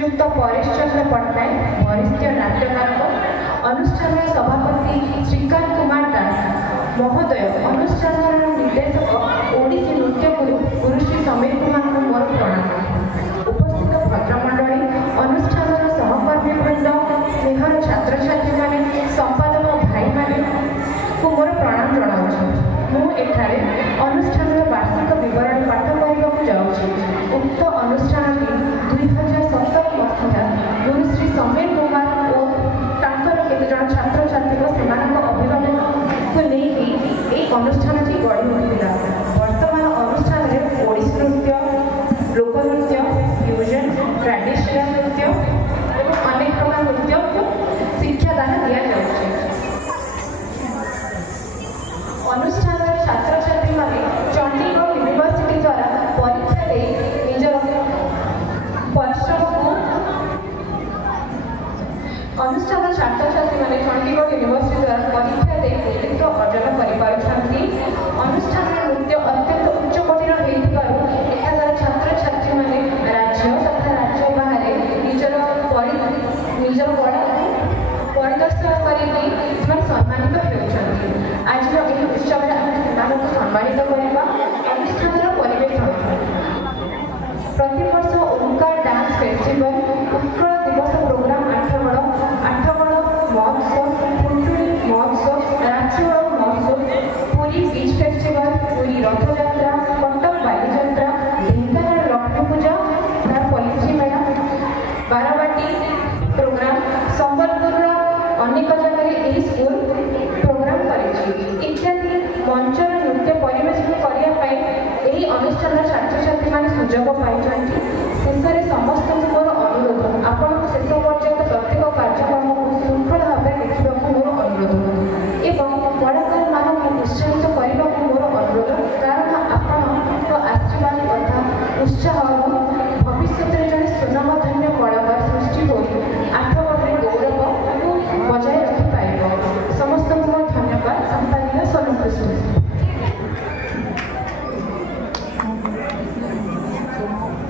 श्रीजुक्त परेश चंद्र पट्टनायक वरिष्ठ नाट्यकार अनुष्ठान सभापति श्रीकांत कुमार दास महोदय अनुष्ठान निर्देशक ओडिसी नृत्य गुरु श्री समीर कुमार को मोर प्रणाम। उपस्थित भद्रमंडली अनुष्ठान सहकर्मी वृंद स्नेहर छात्र छात्री मैंने संपादक भाई मैंने को मोर प्रणाम जनाऊँ। मुझे अनुष्ठान वार्षिक बरणी पाठ करने जाऊँगी। उक्त अनुष्ठान 2017 मसीहा गुरु श्री समीर कुमार और केत जन छात्र छात्री अभिभावक को लेकिन अनुष्ठान गढ़ी उठा। वर्तमान अनुष्ठान में ओडिसी नृत्य लोकनृत्य फ्यूजन ट्रेडिशनल नृत्य और अनेक प्रकार नृत्य को शिक्षादान दि जाए। अनुष्ठान छात्र छात्री मैंने चंडीगढ़ यूनिवर्सिटी द्वारा परीक्षा दे निजर परिश्रम को अनुष्ठान छात्र छात्री मैंने चंडीगढ़ यूनिवर्सिटी द्वारा परीक्षा दे कृतित्व अर्जन कर अनुष्ठान नृत्य अत्यंत उच्च कोटीर होकर छात्र छात्री मैंने राज्य तथा राज्य बाहर निजर निजर कला परिदर्शन कर सम्मानित होती। आज उत्सव में सम्मानित करवा अनुष्ठान परिवेश प्रतिवर्ष ओंकार डांस फेस्टिवल उत्कल दिवस प्रोग्राम आठगड़ महोत्सव फुलटुणी महोत्सव रांचीगढ़ महोत्सव पुरी बीच फेस्टिवल पुरी रथयात्रा कटक बालीजात्रा ढेंकानाल लक्ष्मी पूजा तार पलिश्री मेला बारवाटी प्रोग्राम संबलपुर अनेक जगह स्कूल प्रोग्राम इत्यादि मंचर नृत्य परिवेशन करने अनुष्ठान छात्र छात्री मैंने सुजोग पाई। शेष में समस्त मोर अनुरोध आपण शेष पर्यटन प्रत्येक कार्यक्रम को श्रृंखला भाव देखा मोर अनुरोध एवं कलाकार मानक उत्साहित करने को मोर अनुरोध कारण आपण आशीर्वाद तथा उत्साह भविष्य में जड़े सुनामधन्य कलाकार सृष्टि हो आठगढ़ गौरव को बजाय रखिपार। समस्त को धन्यवाद। संपादिका सोनम कृष्ण।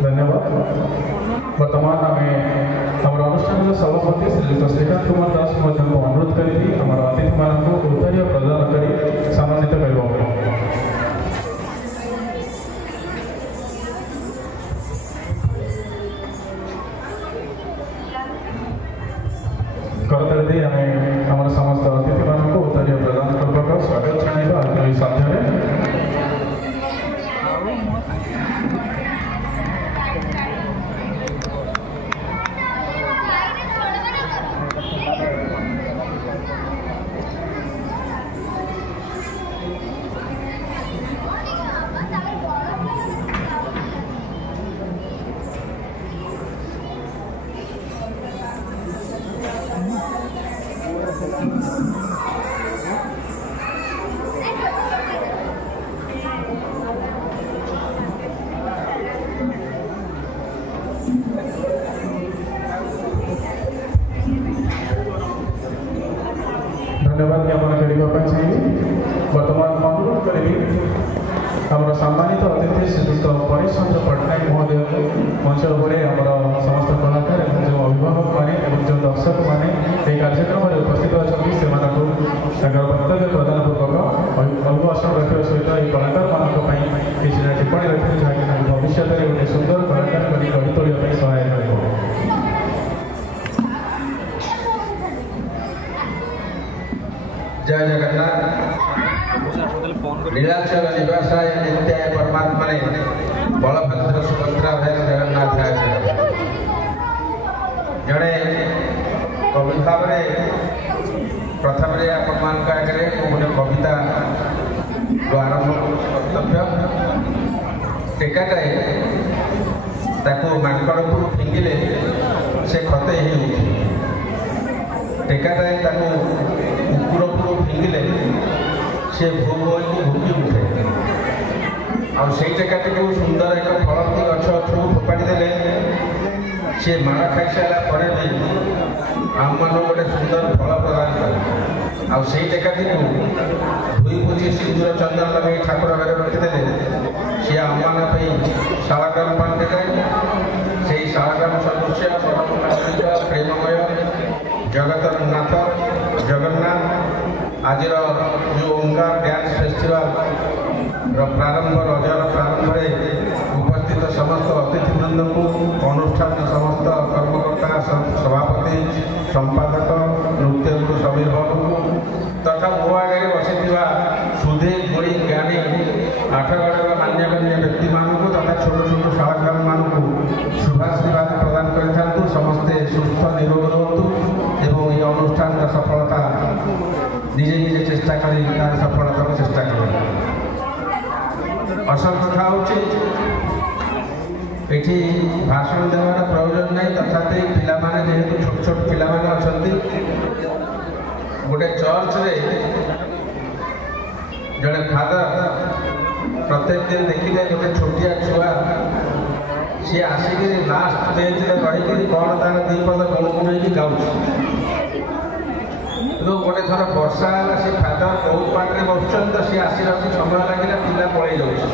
धन्यवाद। वर्तमान आम आम अनुष्ठान सभापति श्रीजुक्त श्रीकांत कुमार दास को अनुरोध करी आम अतिथि मानक उत्तर प्रदान कर सम्मानित करताली दी आम समस्त अतिथि मानक उत्तर प्रदान पूर्वक स्वागत जनाइबा आज संध्यारे। धन्यवाद ज्ञापन करने चाहिए। वर्तमान अनुरोध करी आम सम्मानित अतिथि श्रीजुक्त परेश चंद्र पट्टनायक महोदय मंच पर आम समस्त कलाकार जो अभिभावक मैंने जो दर्शक मैंने कार्यक्रम में उपस्थित अच्छा से वक्तव्य प्रदान पूर्वक अभिभाषण रखा सहित ये कलाकार मानी किसी टिप्पणी रखिए जहाँकि भविष्य में गोटे सुंदर कलाकार गढ़ी तोड़ा सहायक हो। जय जगन्नाथ। नीलाचल निवासाय नित्याय परमात्मने बलभद्र सुभद्रा भय जगन्नाथ जड़े कवि भाव प्रथम आपण आगे गोटे कविता आरंभ कर्तव्य। टेकाटाए माकड़ को फिंगिले से खते ही उठे। टेकाटाए कुकुर को फिंगिले से भोग हो भूकी उठे। आई टेकाटी को सुंदर एक फलती गछ को फोपाड़ी देले सी माड़ खाई सारापर भी आम मान गोटे सुंदर फल प्रदान करे। आई टेकाटी को धोई पोछी सिंदूर चंदन लगे ठाकुर आगे रखिदे सी आम मान शालाग्राम पान देखाए से शालाग्राम सब ମନୁଷ୍ୟ ପରମ କାର୍ତ୍ତିକ ପ୍ରେମମୟ ଜଗତନାଥ ଜଗନ୍ନାଥ ଆଜିର ଯେଉଁ ଓଙ୍କାର ଡ୍ୟାନ୍ସ ଫେଷ୍ଟିଭାଲର ପ୍ରାରମ୍ଭ ରଜର ପ୍ରାରମ୍ଭରେ ଉପସ୍ଥିତ ସମସ୍ତ ଅତିଥିବୃନ୍ଦଙ୍କୁ ଅନୁଷ୍ଠାନ ସମସ୍ତ କର୍ମକର୍ତ୍ତା ସଭାପତି ସମ୍ପାଦକ ନୃତ୍ୟଗୁରୁ ସମୀର ବାବୁଙ୍କୁ ତଥା ମୋ ଆଗରେ ବସିଥିବା ସୁଧୀ ଗୁଣୀ ଜ୍ଞାନୀ ଆଠଗଡ଼ର ମାନ୍ୟଗଣ୍ୟ ବ୍ୟକ୍ତିମାନଙ୍କୁ ତଥା ଛୋଟ ଛୋଟ ସହକାରମାନଙ୍କୁ ଶୁଭାଶୀର୍ବାଦ ପ୍ରଦାନ କରିଥାନ୍ତୁ। ସମସ୍ତେ ସୁସ୍ଥ ନିରୋଗ ରୁହନ୍ତୁ ଏବଂ ଏହି ଅନୁଷ୍ଠାନର ସଫଳତା ନିଜେ ନିଜେ ଚେଷ୍ଟା କରି ତାର ସଫଳତାକୁ ଚେଷ୍ଟା କରନ୍ତୁ। ଅସଲ କଥା ହେଉଛି ଏଠି ଭାଷଣ ଦେବାର ପ୍ରয়োଜନ ନାହିଁ, ତଥାପି ପିଲାମାନେ ଯେହେତୁ ଛୋଟ ଛୋଟ ପିଲାମାନେ ଅଛନ୍ତି, ଗୋଟେ ଚର୍ଚ୍ଚରେ ଜଣେ ଫାଦର ପ୍ରତ୍ୟେକ ଦିନ ଦେଖିଲେ ଗୋଟେ ଛୋଟିଆ ଛୁଆ ସିଏ ଆସିକିରି ଲାଷ୍ଟ ବେଞ୍ଚରେ ରହିକିରି କ'ଣ ତାର ଦୁଇ ପଦ ଗୁଣଗୁଣେଇକି ଗାଉଛି। କିନ୍ତୁ ଗୋଟେ ଥର ବର୍ଷା ହେଲା, ସେ ଫାଦର ବହୁତ ପାଖରେ ବସୁଛନ୍ତି ତ ସିଏ ଆସିବାକୁ ସମୟ ଲାଗିଲା, ପିଲା ପଳେଇ ଯାଉଛି।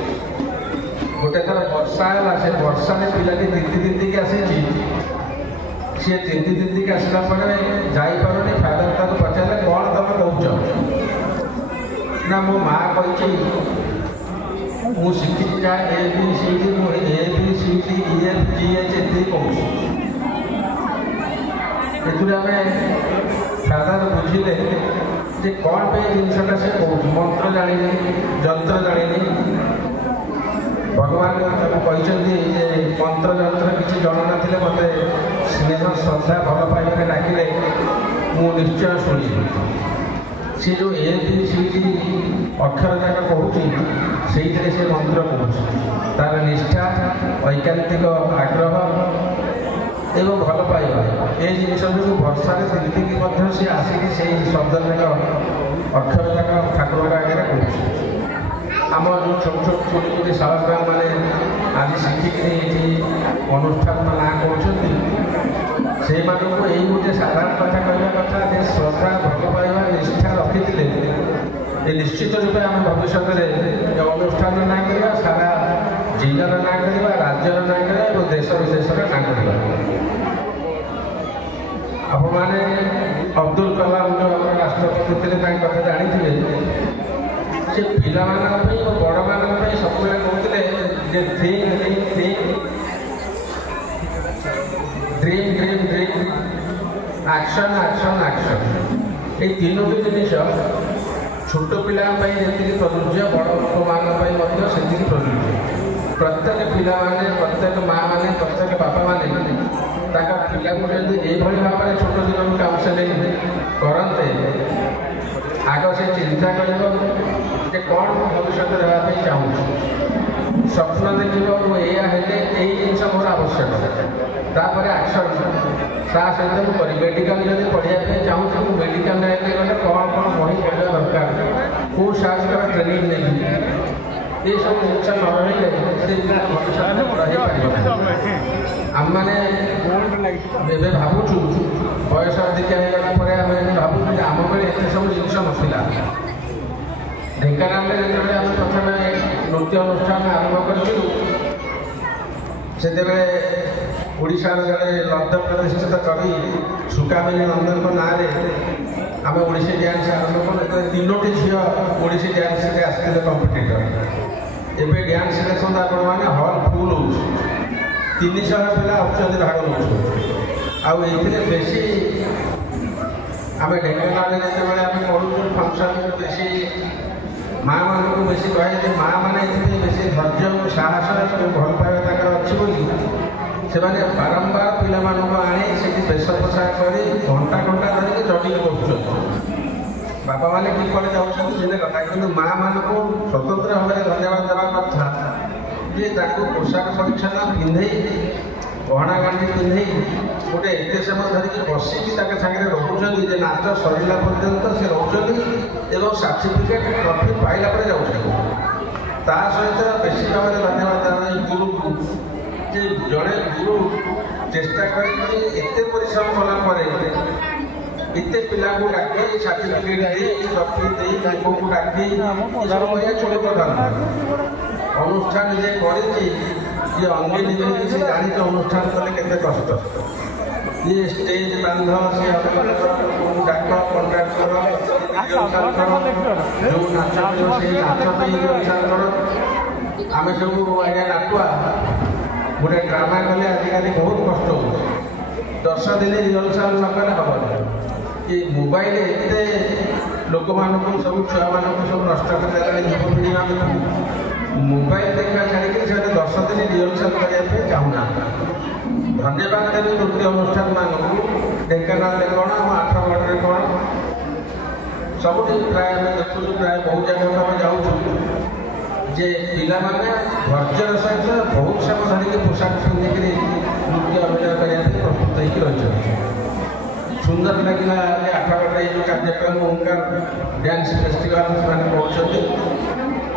ଗୋଟେ ଥର ବର୍ଷା ହେଲା, ସେ ବର୍ଷାରେ ପିଲାଟି ତିନ୍ତି ତିନ୍ତିକି ଆସିଛି, ସିଏ ତିନ୍ତି ତିନ୍ତିକି ଆସିଲା ପରେ ଯାଇପାରୁନି। ଫାଦର ତାକୁ ପଚାରିଲେ କ'ଣ ତମେ କହୁଛ? ନା ମୋ ମା କହିଛି ମୁଁ ଶିଖିଛି ଯାହା ABCD, ମୁଁ ABCD EFG ଏତିକି କହୁଛି। ଏଥିରୁ ଆମେ ଫାଦର ବୁଝିଲେ ଯେ କ'ଣ ପାଇଁ ଜିନିଷଟା ସେ କହୁଛି। ମନ୍ତ୍ର ଜାଣିନି, ଯନ୍ତ୍ର ଜାଣିନି। ଭଗବାନ ତାକୁ କହିଛନ୍ତି ଯେ ମନ୍ତ୍ର ଯନ୍ତ୍ର କିଛି ଜଣାନଥିଲେ ମୋତେ ସ୍ନେହ ଶ୍ରଦ୍ଧା ଭଲ ପାଇବାରେ ଡାକିଲେ ମୁଁ ନିଶ୍ଚୟ ଶୁଣିବି। ସେ ଯେଉଁ ABCD ଅକ୍ଷର ଯାକ କହୁଛି ସେଇଥିରେ ସେ ମନ୍ତ୍ର କହୁଛି। ତାର ନିଷ୍ଠା, ଐକାନ୍ତିକ ଆଗ୍ରହ ଏବଂ ଭଲ ପାଇବା ଏ ଜିନିଷ ଯୋଗୁଁ ବର୍ଷାରେ ତିନ୍ତିକି ମଧ୍ୟ ସେ ଆସିକି ସେଇ ଶବ୍ଦ ଯାକ ଅକ୍ଷର ଯାକ ଠାକୁରଙ୍କ ଆଗରେ କହୁଛି। ଆମ ଯେଉଁ ଛୋଟ ଛୋଟ ଛୋଟି ଛୋଟି ସାହସମାନେ ଆଜି ଶିଖିକି ଏଠି ଅନୁଷ୍ଠାନ ନାଁ କରୁଛନ୍ତି, ସେଇମାନଙ୍କୁ ଏଇ ଗୋଟେ ସାଧାରଣ କଥା କହିବା କଥା ଯେ ଶ୍ରଦ୍ଧା, ଭଲ ପାଇବା, ନିଷ୍ଠା ରଖିଥିଲେ ଏ ନିଶ୍ଚିତ ରୂପେ ଆମେ ଭବିଷ୍ୟତରେ ଏ ଅନୁଷ୍ଠାନ ନାଁ କରିବା, ସାରା ଜିଲ୍ଲାର ନାଁ କରିବା, ରାଜ୍ୟର ନାଁ କରିବା ଏବଂ ଦେଶ ବିଦେଶର ନାଁ କରିବା। ଆପଣମାନେ ଅବଦୁଲ କଲାମ ଯେଉଁ ଆମର ରାଷ୍ଟ୍ରପତି ଥିଲେ ତାଙ୍କ କଥା ଜାଣିଥିବେ। ସେ ପିଲାମାନଙ୍କ ପାଇଁ ଓ ବଡ଼ମାନଙ୍କ ପାଇଁ ସବୁବେଳେ କହୁଥିଲେ ଯେ dream dream dream action action action. এই ତିନୋଟି ଜିନିଷ ଛୋଟ ପିଲାଙ୍କ ପାଇଁ ଯେତିକି ପ୍ରଯୁଜ୍ୟ, ବଡ଼ ଲୋକମାନଙ୍କ ପାଇଁ ମଧ୍ୟ ସେତିକି ପ୍ରଯୁଜ୍ୟ। ପ୍ରତ୍ୟେକ ପିଲାମାନେ, ପ୍ରତ୍ୟେକ ମାଆମାନେ, ପ୍ରତ୍ୟେକ ବାପାମାନେ ତାଙ୍କ ପିଲାଙ୍କୁ ଯଦି ଏଇଭଳି ଭାବରେ ଛୋଟ ଦିନରୁ କାଉନ୍ସେଲିଂ କରନ୍ତେ, ଆଗ ସେ ଚିନ୍ତା କରିବ ଯେ କ'ଣ ମୁଁ ଭବିଷ୍ୟତରେ ହେବା ପାଇଁ ଚାହୁଁଛି। ସ୍ୱପ୍ନ ଦେଖିବ ମୁଁ ଏଇଆ ହେଲେ ଏଇ ଜିନିଷ ମୋର ଆବଶ୍ୟକ, ତାପରେ ଆକ୍ସନ୍ ତା ସହିତ ମୁଁ କରିବି। ମେଡ଼ିକାଲ ଯଦି ପଢ଼ିବା ପାଇଁ ଚାହୁଁଛି, ମୁଁ ମେଡ଼ିକାଲରେ ହେଲେ ଗଲେ କ'ଣ କ'ଣ ବହି ପଢ଼ିବା ଦରକାର, କେଉଁ ସାର୍ଙ୍କର ଟ୍ରେନିଂ ନେବି, ଏସବୁ ଜିନିଷ ନ ରହିଲେ ସେ ଭବିଷ୍ୟତରେ ରହିପାରିବ। ଆମମାନେ ଏବେ ଭାବୁଛୁ ବୟସ ଅଧିକା ହେଇଗଲା ପରେ ଆମେ ଭାବୁଛୁ ଯେ ଆମ ବେଳେ ଏତେ ସବୁ ଜିନିଷ ନଥିଲା। ଢେଙ୍କାନାଳରେ ଯେତେବେଳେ ଆମେ ପ୍ରଥମେ ନୃତ୍ୟ ଅନୁଷ୍ଠାନ ଆରମ୍ଭ କରିଥିଲୁ, ସେତେବେଳେ ଓଡ଼ିଶାର ଜଣେ ଲବ୍ଧ ପ୍ରତିଷ୍ଠିତ କବି ସୁକାମିନୀ ନନ୍ଦନଙ୍କ ନାଁରେ ଆମେ ଓଡ଼ିଶୀ ଡ୍ୟାନ୍ସ ଆରମ୍ଭ କଲୁ। ଯେତେବେଳେ ତିନୋଟି ଝିଅ ଓଡ଼ିଶୀ ଡ୍ୟାନ୍ସରେ ଆସିଥିଲେ କମ୍ପିଟିଟର। ଏବେ ଡ୍ୟାନ୍ସ ଦେଖନ୍ତୁ ଆପଣମାନେ ହଲ୍ ଫୁଲ୍ ହେଉଛି, 300 ପିଲା ଆସୁଛନ୍ତି ଭାଗ ନେଉଛନ୍ତି। ଆଉ ଏଥିରେ ବେଶୀ ଆମେ ଢେଙ୍କାନାଳରେ ଯେତେବେଳେ ଆମେ କରୁଛୁ ଫଙ୍କସନ୍, ବେଶୀ ମାଆମାନଙ୍କୁ ବେଶୀ କହେ ଯେ ମାଆମାନେ ଏଥିପାଇଁ ବେଶୀ ଧୈର୍ଯ୍ୟ ଓ ସାହସ ଏବଂ ଭଲ ପାଇବା ତାଙ୍କର ଅଛି ବୋଲି ସେମାନେ ବାରମ୍ବାର ପିଲାମାନଙ୍କୁ ଆଣି ସେଠି ବେଶ ପୋଷାକ କରି ଘଣ୍ଟା ଘଣ୍ଟା ଧରିକି ଜଗିକି ବସୁଛନ୍ତି। ବାପାମାନେ କି କୁଆଡ଼େ ଯାଉଛନ୍ତି ସେଟା କଥା, କିନ୍ତୁ ମାଆମାନଙ୍କୁ ସ୍ୱତନ୍ତ୍ର ଭାବରେ ଧନ୍ୟବାଦ ଦେବା କଥା ଯେ ତାଙ୍କୁ ପୋଷାକ ପରିଚ୍ଛନ୍ନ ପିନ୍ଧେଇ, ଗହଣା ଗାଣ୍ଡି ପିନ୍ଧେଇ ଗୋଟେ ଏତେ ସମୟ ଧରିକି ବସିକି ତାଙ୍କ ସାଙ୍ଗରେ ରହୁଛନ୍ତି ଯେ ନାଚ ସରିଲା ପର୍ଯ୍ୟନ୍ତ ସେ ରହୁଛନ୍ତି ଏବଂ ସାର୍ଟିଫିକେଟ୍ ଟ୍ରଫି ପାଇଲା ପରେ ଯାଉଛନ୍ତି। ତା ସହିତ ବେଶୀ ଭାବରେ ଧନ୍ୟବାଦ ଦେବା ଗୁରୁକୁ, ଯେ ଜଣେ ଗୁରୁ ଚେଷ୍ଟା କରିକି ଏତେ ପରିଶ୍ରମ କଲା ପରେ ଏତେ ପିଲାଙ୍କୁ ଡାକି ସାର୍ଟିଫିକେଟ୍ ଦେଇ, ଟ୍ରଫି ଦେଇ, ଲୋକଙ୍କୁ ଡାକି ଛୋଟ ପ୍ରଧାନ ଅନୁଷ୍ଠାନ ଯେ କରିଛି ये अंगे निजे से जानित अनुष्ठान कले केते कष्ट ये स्टेज बांध से डाक कंट्राक्टर जो नाच से नाच आम सब आज्ञा डाकुआ गोटे ड्रामा कले आजिकल बहुत कष्ट हो 10 दिन रिहर्साल न कले हम ये मोबाइल एत लोक मानक सब छुआ मानक सब नष्ट कर युवपीढ़ी मान मोबाइल देखा छाड़ी से 10 दिन रिहर्साल करने चाहूना धन्यवाद देवी नृत्य अनुष्ठान मानक ढेंकानाल कौन आम आठगढ़ कौन सब प्राय देखु प्राय बहुत जगह आम जाऊँ जे पिला माने धैर्यर सहित बहुत समय धरिक पोशाक पिंधिक नृत्य अभिनय करने प्रस्तुत होकर रही सुंदर लगे आठगढ़ ये कार्यक्रम ओंकार डांस फेस्टिवल से कहते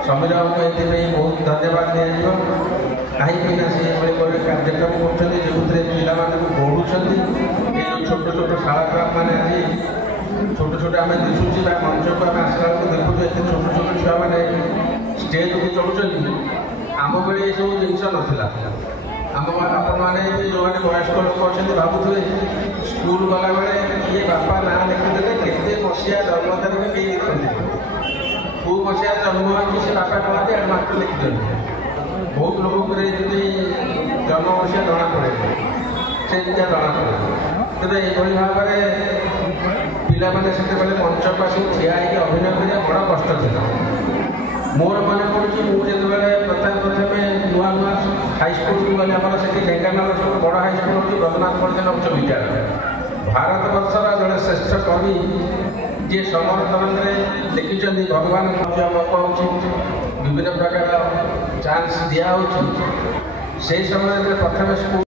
समीरा को ये बहुत धन्यवाद दिया कहीं से कार्यक्रम कर पिला बढ़ुं छोट छोट शाला मैंने आज छोट छोट आम दिशुची मंच को आम आसला देखु ये छोट छोट छुआ मैंने स्टेज को चलुँच आम बेले ये सब जिन नाला आम मैंने जो मैंने वयस्क लोग अच्छे भावुए स्कूल गला बेले ये बापा ना लिखिदे केते मसीहा जन्म तारीख कई लिखते कौ मसीहा जन्म हो से बापा कहते हेडमास्टर लिखिदे बहुत लोग जन्म मसीहा जना पड़े से जना पड़े तेज ये भाव में पिला मैंने से मंच को आस ठिया अभिनय करने बड़ा कष्ट था मोर मन पड़ी मुझे प्रथम नुआ नुआ हाईस्कल को गले आम से ढेंकानाल सब बड़ हाईस्कल हूँ रघुनाथ परिजन उच्च विद्यालय भारत वर्षर जड़े श्रेष्ठ कवि जी समर्थन लिखिं भगवान विभिन्न प्रकार चान्स दिया से समय प्रथम स्कूल